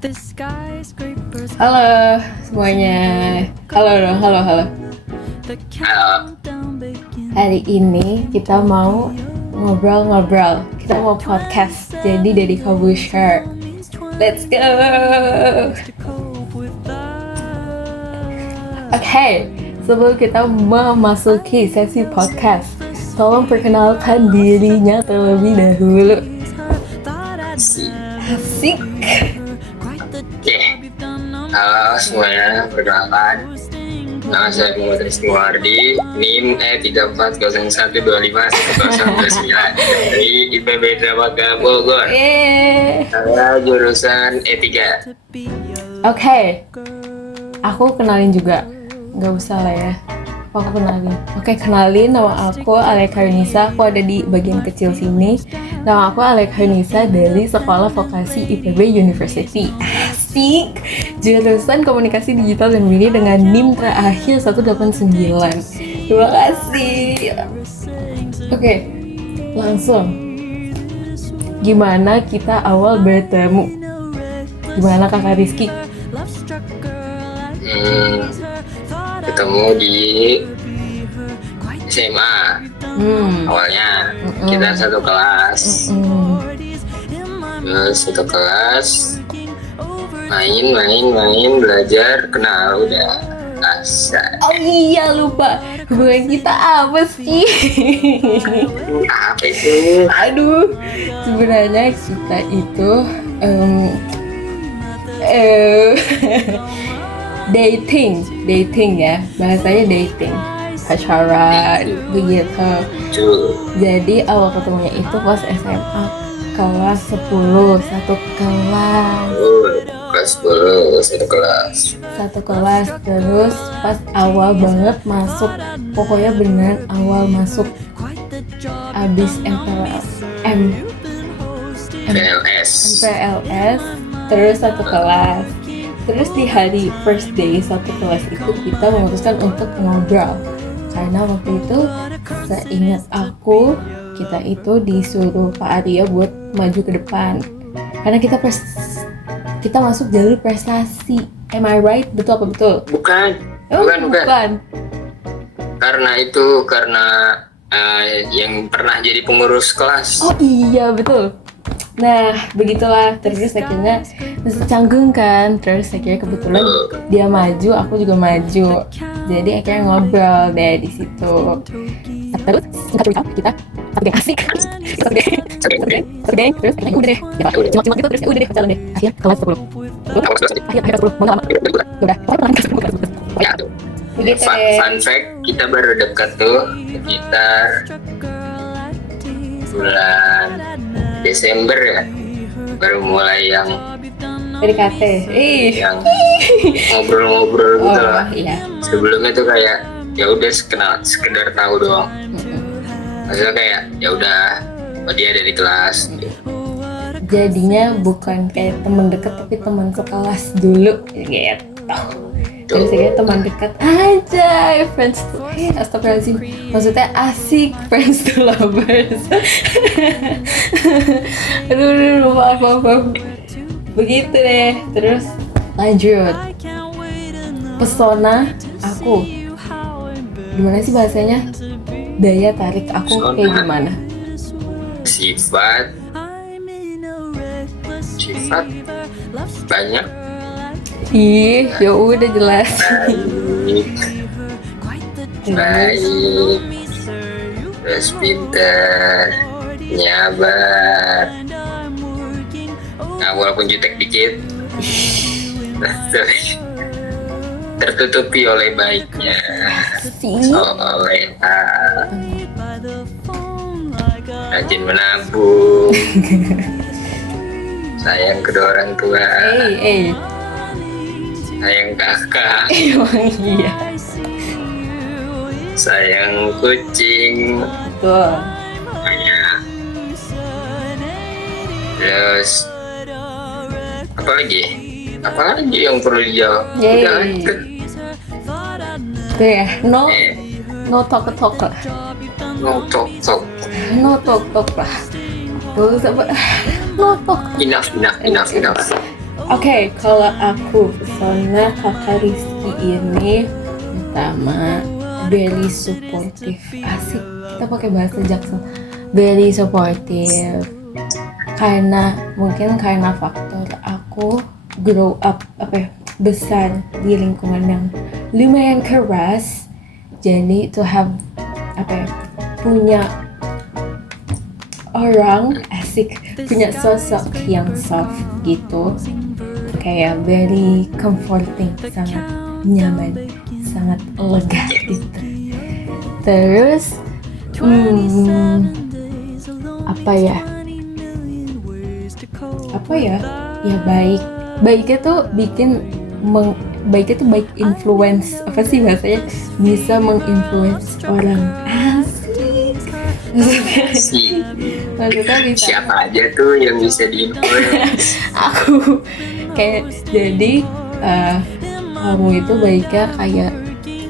Halo semuanya. Halo dong, halo. Halo. Hari ini kita mau ngobrol. Kita mau podcast. Jadi dari Kabusher. Let's go. Oke, sebelum kita memasuki sesi podcast, tolong perkenalkan dirinya terlebih dahulu. Asik. Oke. Halo semuanya, perkenalkan. Nama saya Muhammad Rizky Muhardi, NIM E3401251029 dari IPB Dramaga Bogor. Saya jurusan E3. Oke. Aku kenalin juga. Nggak usah lah ya. Aku kenalin. Oke, kenalin, nama aku Alek Harnisa. Aku ada di bagian kecil sini. Nama aku Alek Harnisa dari Sekolah Vokasi IPB University. Asik! Jurusan Komunikasi Digital dan Media dengan NIM terakhir 189. Terima kasih. Oke, langsung. Gimana kita awal bertemu? Gimana Kakak Rizky? Ketemu di SMA. Awalnya kita satu kelas. Terus satu kelas main belajar, kenal, udah asal. Oh iya, lupa. Hubungan kita apa sih? Apa itu? Aduh, sebenarnya kita itu dating ya, bahasanya dating, pacaran begitu. Jadi awal ketemunya itu pas SMA kelas 10, satu kelas. Kelas 10, satu kelas. Terus pas awal banget masuk, pokoknya beneran awal masuk, abis PLS. terus satu kelas. Terus di hari first day satu kelas itu kita memutuskan untuk ngobrol, karena waktu itu seingat aku kita itu disuruh Pak Arya buat maju ke depan, karena kita masuk jalur prestasi. Am I right? Betul apa betul? Bukan. Karena yang pernah jadi pengurus kelas. Oh iya, betul. Nah, begitulah. Terus akhirnya canggung kan. Terus akhirnya kebetulan dia maju, aku juga maju. Jadi akhirnya ngobrol deh di situ. Terus singkat cerita, kita satu geng asik. Satu geng. Terus akhirnya udah deh. Cuma gitu terus udah deh, jalan deh. Akhirnya kelas 10. Akhirnya 10. Mau lama. Udah. Ya tuh. Fun fact, kita baru dekat tuh sekitar bulan Desember ya, baru mulai yang PDKT, yang ngobrol-ngobrol gitu lah. Iya. Sebelumnya tuh kayak ya udah sekedar tahu doang. Maksudnya kayak ya udah, oh dia dari kelas. Jadinya bukan kayak teman dekat tapi teman sekelas dulu gitu. Terus saya teman dekat aja, friends to astagfirullahaladzim, maksudnya asik, friends to lovers. aduh, maaf. Begitu deh. Terus lanjut, pesona aku, gimana sih bahasanya, daya tarik aku pesona. Kayak gimana? Sifat banyak. Ih, ya udah jelas. Baik, terus pintar, nyabar. Nah, walaupun jutek dikit, tertutupi oleh baiknya. Soleha, rajin menabung, sayang kedua orang tua. Sayang kakak. Emang iya. Sayang kucing. Betul. Banyak. Terus apa lagi yang perlu dijawab? Udah kan? Tuh ya, no talk lah. No talk. Gak usah, no talk. Enough. Oke, kalau aku pesona kakak Rizky ini pertama very supportive. Asik, kita pakai bahasa Jaksel. Very supportive. Karena faktor aku grow up besar di lingkungan yang lumayan keras. Jadi to have punya orang punya sosok yang soft gitu, kayak very comforting, sangat nyaman, sangat lega gitu. Terus ya baiknya tuh baiknya tuh baik influence, apa sih bahasanya, bisa menginfluence orang. Maksudnya bisa, Siapa aja tuh yang bisa di-influence? aku kayak jadi kamu itu baiknya kayak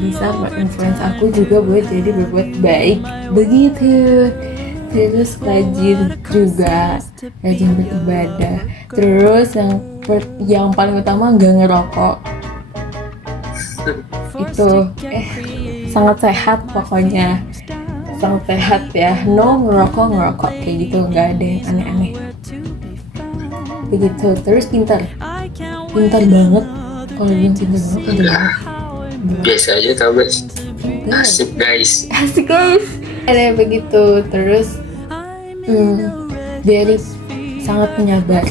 bisa menginfluence aku juga buat jadi berbuat baik begitu. Terus rajin beribadah. Terus yang paling utama nggak ngerokok. Itu sangat sehat pokoknya, sangat sehat ya. No ngerokok kayak gitu, nggak ada yang aneh-aneh begitu. Terus pintar banget. Kalau dia pintar banget, Biasa aja tau guys. Asik guys. Ada begitu. Terus very sangat penyabar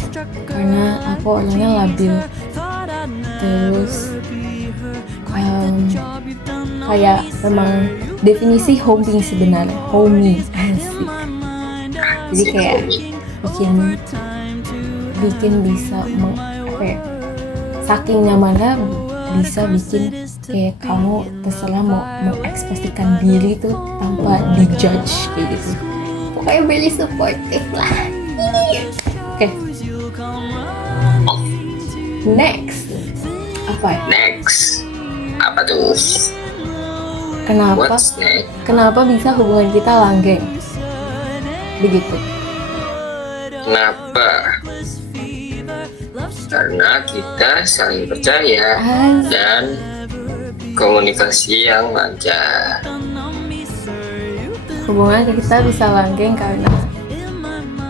karena aku orangnya labil. Terus kayak memang definisi homie sebenarnya, homie asik. Jadi kayak bikin bisa saking nyamannya bisa bikin kayak kamu terserah mau mengekspresikan diri tuh tanpa dijudge kayak gitu. Pokoknya very supportive lah. Oke. Next apa tuh? Kenapa bisa hubungan kita langgeng begitu? Kenapa? Karena kita saling percaya dan komunikasi yang lancar. Hubungan kita bisa langgeng karena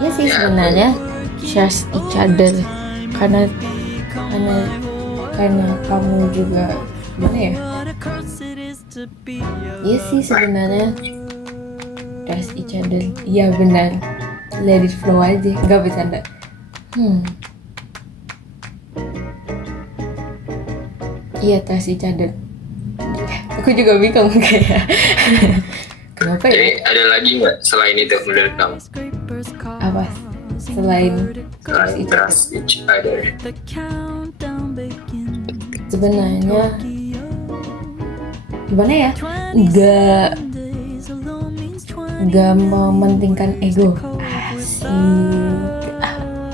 sebenarnya trust each other. Karena kamu juga gimana ya? Iya sih sebenarnya trust each other. Iya benar. Let it flow aja, nggak bercanda. Iya, trust each other. Aku juga bingung kayak. Kenapa ya? Jadi ada lagi nggak selain itu menurut kamu? Apa? Selain trust each other. Sebenarnya gimana ya? Gak mementingkan ego.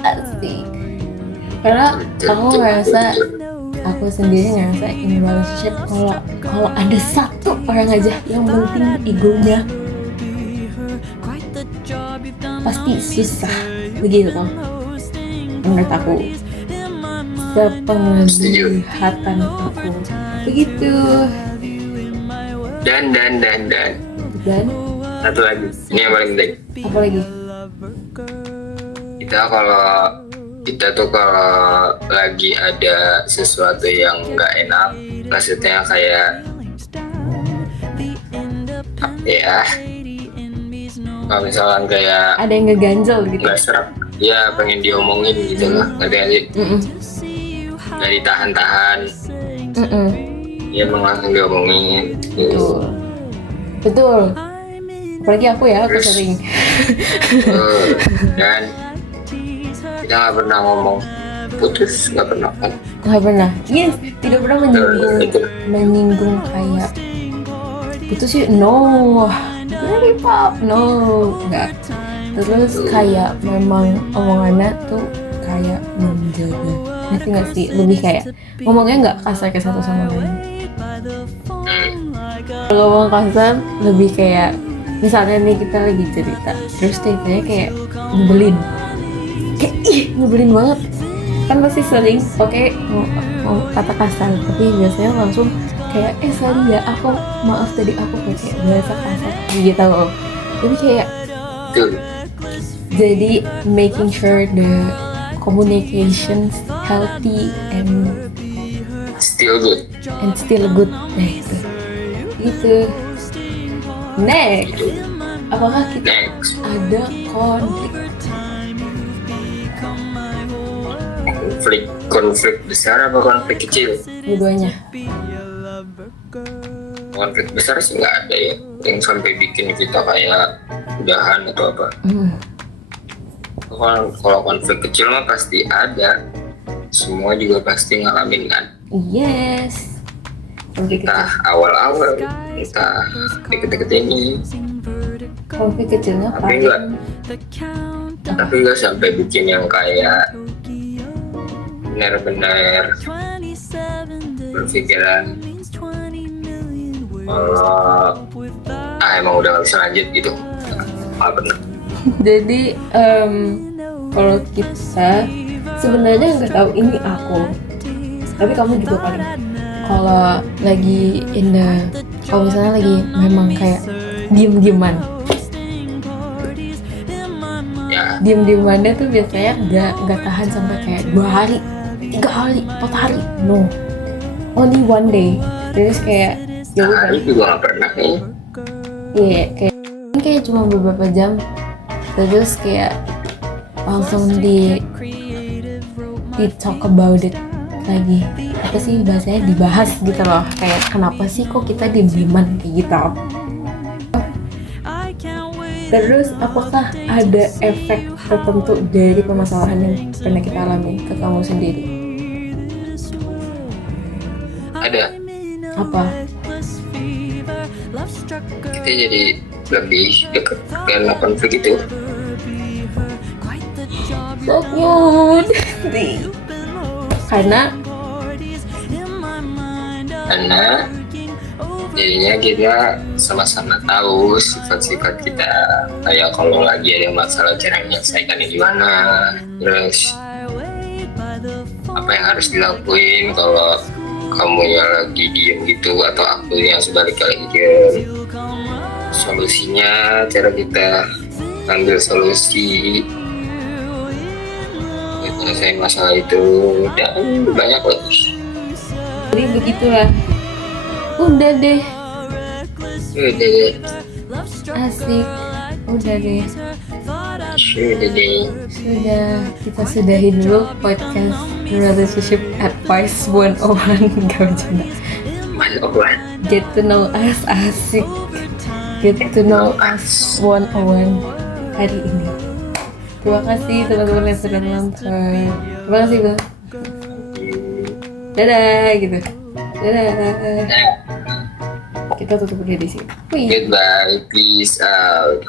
Asik. Karena aku sendiri ngerasa in relationship kalau ada satu orang aja yang penting egonya, pasti susah begitu kan menurut aku, sepenglihatan aku begitu. Dan satu lagi, ini yang paling penting. Apa lagi? Kita tuh kalau lagi ada sesuatu yang nggak enak, maksudnya kayak ya, kalau misalkan kayak ada yang ngeganjel gitu, nggak serap, ya pengen diomongin gitu lah, ngerti gak sih? Nggak ditahan-tahan, ya emang langsung diomongin gitu. Betul. Apalagi aku sering. Dan kita nggak pernah ngomong putus, nggak pernah kan? Nggak pernah. Yes, tidak pernah menyinggung kayak putus yuk, no. Very pop, no, enggak. Terus kayak memang omongannya tuh kayak menjaga. Ngerti nggak sih? Lebih kayak ngomongnya nggak kasar ke satu sama lain. Kalau ngomong kasar lebih kayak misalnya nih kita lagi cerita, terus ceritanya kayak nyebelin banget. kan pasti sering pakai mau kata kasar, tapi biasanya langsung kayak sorry ya, aku maaf tadi aku pakai bahasa kasar gitu loh. Jadi kayak Tuh, jadi making sure the communications healthy and still good. still good. Nah itu next, Gitu. apakah kita Next, ada konflik? konflik besar apa konflik kecil? Dua-duanya. Konflik besar sih nggak ada ya, yang sampai bikin kita kayak udahan atau apa. Kalau konflik kecil mah pasti ada, semua juga pasti ngalamin kan. Yes, konflik kecil. Entah awal-awal, entah deket-deket ini, Konflik kecilnya tapi nggak sampai bikin yang kayak benar-benar berpikiran emang udah nggak bisa lanjut gitu. Nggak pernah. Jadi kalau kita sebenarnya nggak tahu ini aku, tapi kamu juga paling kalau lagi kalau misalnya lagi memang kayak diem-dieman, Ya, diem-diemannya tuh biasanya nggak tahan sampai kayak 2 hari, 3 hari, 4 hari, no, only one day. Terus kayak ya udah, sehari juga nggak pernah nih. iya kayak cuma beberapa jam, terus kayak langsung di talk about it lagi, apa sih bahasanya, dibahas gitu loh, kayak kenapa sih kok kita diem-dieman kayak gitu. Terus apakah ada efek tertentu dari permasalahan yang pernah kita alami ke kamu sendiri? Ada, Apa? kita jadi lebih dekat karena konflik itu. So cute. Karena jadinya kita sama-sama tahu sifat-sifat kita, kayak kalau lagi ada masalah cara menyelesaikannya gimana, terus apa yang harus dilakuin kalau kamunya lagi diem gitu atau aku yang sebaliknya lagi diem, solusinya, cara kita ambil solusi buat menyelesaikan masalah itu, dan banyak lagi. jadi begitulah. Udah deh, asik. Udah deh, sudah, kita sudahi dulu podcast Relationship Advice 101. Gak bercanda. Get to know us, asik. Get to know us 101 hari ini. Terima kasih teman-teman yang sudah nonton. Terima kasih Bang. Dadah gitu. Dadah. Kita tutup dia di sini. Goodbye, peace out.